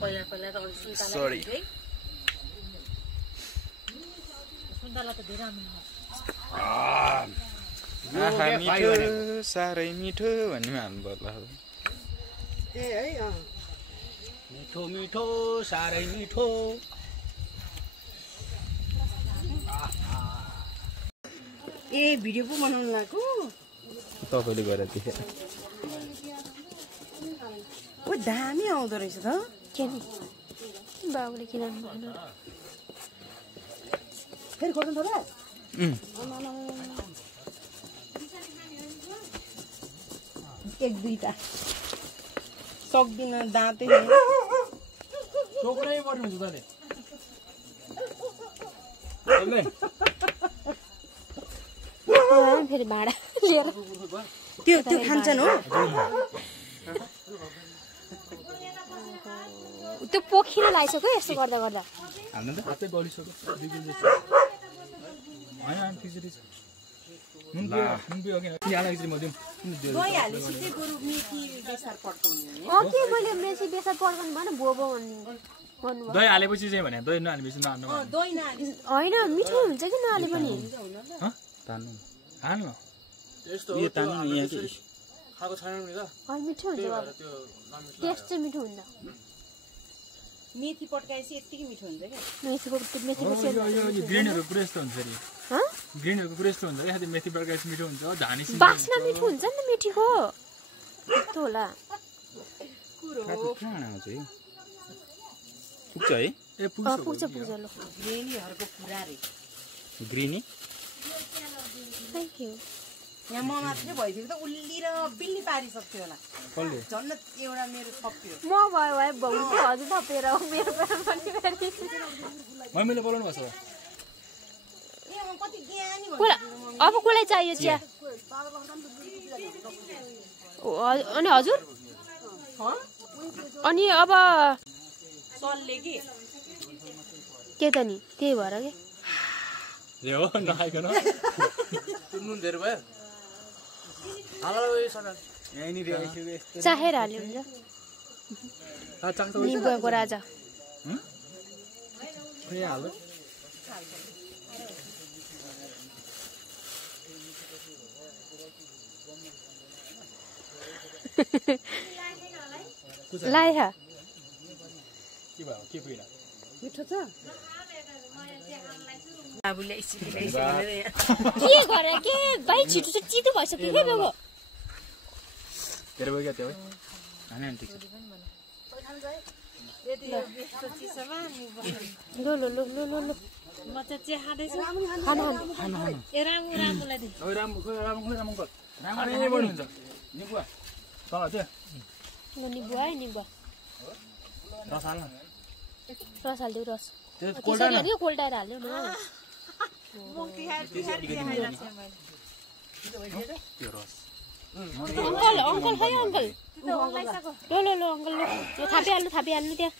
पहिला पहिला त सुन्तला सरी सुन्तला त धेरै आम्न आहा मिठो सारै मिठो भन्ने हाल्नु पर्ला ए है मिठो मिठो सारै मिठो ए भिडियो पो बनाउनु लाग्यो तपाईले गरेर देखे ओ दामी आउँदो रहेछ त के नि बाबुले किन भन्नु फेरि खोज्नु त एक दुईटा सक्दिन दाँतै टोक्रै पर्नु हुन्छ दाले फेरि भाडा लिएर त्यो त्यो खान्छन् हो त्यो पोखिन लागिसक्यो यस्तो गर्दा गर्दा हाल्नु त हातै बढिसक्यो हैन खिचडी छ नुन पियो के यहाँ खिचडी म दिउँ दही हालेपछि चाहिँ बरु मेथी बेसार पड्काउने के मैले मेथी बेसार पड्काउनु भएन बोबो भन्नुभयो दही हालेपछि चाहिँ भने दही नहालेपछि नहाल्नु दही नहाले होइन मिठो हुन्छ कि नहाले पनि तान्नु हाल्नु यो तान्नु यहाँ के खाएको छैन नि त मिठो हुन्छ बाबु टेस्ट चाहिँ मिठो हुन्छ मेथी पड्काएपछि यतिकै मिठो हुन्छ क्या मेथीको ग्रिनहरु पुरै यस्तो हुन्छ नि ग्रिनहरुको पुरै यस्तो हुन्छ क्या मेथी पड्काएपछि मिठो हुन्छ धानी बास्ना मिठो हुन्छ नि मेथीको त्यस्तो होला कहाँ आउँछ यो पुग्छ है ए पुग्छ पुग्छ ल ग्रेनीहरूको कुरा रे ग्रिनी थ्याङ्क यू यहाँ म मात्रै भइदियो त उल्ली र बिल्ली पारिसक्थ्यो होला झन् एउटा मेरो थप्यो म भयो भए भाउजू हजुर थपेर मेरो पनि फेरि मम्मीले बोलाउनु भएको छ अब कसलाई चाहियो चिया अनि हजुर अनि अब चल्ले के त नि त्यही भएर के ए हो नखाइकन नुन धेरै भयो चाहेर हाल्यो हुन्छ निम्बुको राजा लाया के भयो के पुगिन मिठो छ बाबुले के गरे के भाइ छिटो छिटो चितो भइसक्यो के बाबु तेरो भयो क्या त्यो हैन आन्टी लो लो लो लो लो लो म त चिया खाँदैछु खाना ए रामु रामुलाई दे ओइ राम अंकल खाने बढी हुन्छ निबुवा तल त्यो निम्बु आयो निम्बु रस हाल्न रस हाल्दियो रस त्यो कोल्टाएर हाल्यो न अंकल अंकल खै अंकल लो लो लो अंकल लो यो थापिहाल्नु त्यहाँ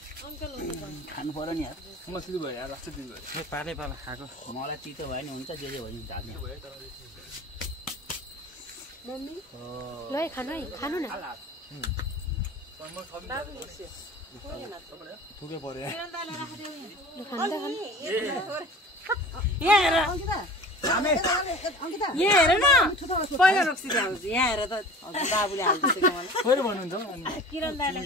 खानु पर्यो नि यार म सिधै भयो यार रस दिनु भयो ए पाले पाला खाको मलाई चितो भयो नि हुन्छ जे भयो नि ढाक्ने मम्मी ल खानु है खानु न थुके पर्यो यहाँ हेर यहाँ हेर न पहिला रक्सी हाल्छु यहाँ हेर त बाबुले हाल्दैछ मलाई फेरि भन्नुहुन्छ किरण दाइले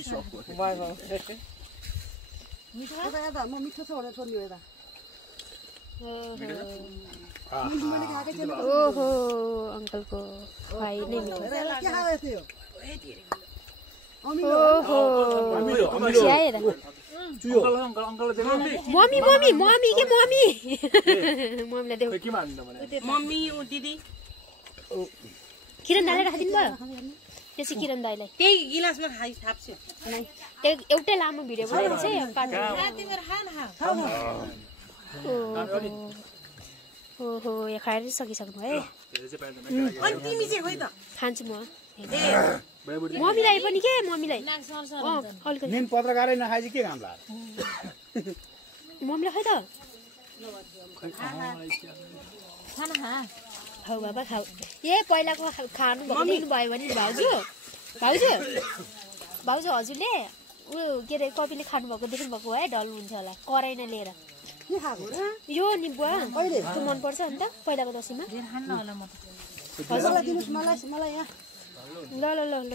म मिठो छ भनेर सोध्नु यता ओहो अंकलको भाइ नै मिठो के खाँदै थियो ओहो चियाएर मम्मी मम्मी मम्मी के मम्मी मम्मीलाई देऊ के मान्नु भने मम्मी दिदी किरण दाइले राखिदिनु भयो त्यसै किरण दाइलाई त्यही गिलासमा थाप्छु एउटै लामो भिडियो बनाएर चाहिँ ओहो यहाँ खाएर सकिसक्नु भयो अनि तिमी चाहिँ खोइ त खान्छु म मम्मीलाई पनि के मम्मीलाई निन पत्रकारै नखाएपछि के काम लाग्छ मम्मीलाई खै त खाऊ बाबा खाऊ ए पहिलाको खानु दिनु भयो भने भाउजू भाउजू भाउजू हजुरले उयो के अरे कपिले खानुभएको देख्नुभएको है डल हुन्छ होला कराइना लिएर के खाएको र यो निबुवा त्यो मनपर्छ नि त पहिलाको दसैँमा धेर खान्न होला म त मलाई दिनुस् मलाई यहाँ ल ल ल ल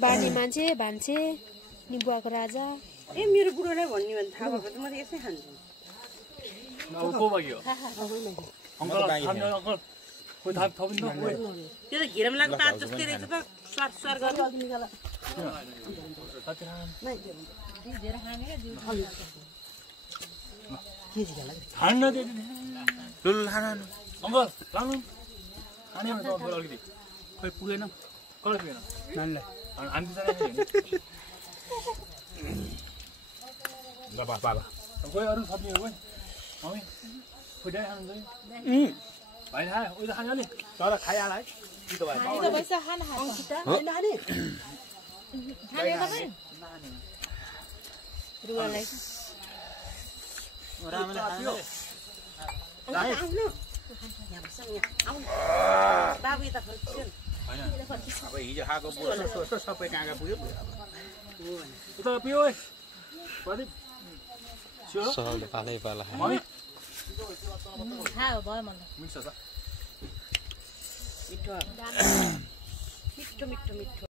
बानी मान्छे भान्से निबुवाको राजा ए मेरो बुढोलाई भन्ने भने थाहा भएको त म त यसै खान्छु अब को भयो अङ्कल अङ्कल कोही थाहा थपिन्छ त्यो त घिरम लाग्दो पात जस्तै रहेछ त स्वार स्वार गर्नु निकाल धेर खाने क्या जिउ खान्न त्यो लुल खाना अङ्कल लानु खाने भने त अलिकति खै पुगेन कसलाई पुगेन नानीलाई हामी त बाबा बाबा कोही अरू थप्ने हो कोही मम्मी खुट्टाइ खानु भाइ खायो उयो त खाने अलि तर खाइहाल है कि त भाइ पैसा खान नानी खाने तपाईँ रुवालाई आउनु यहाँ बस्छ यहाँ आउनु बाबु यता फर्कियो अब हिजो खाएको बुढो सबै कहाँ कहाँ पुग्यो उता पियो है प्रदीप सहरले पालै पाला मम्मी खायो भयो मलाई मिल्छ त मिठो मिठो मिठो मिठो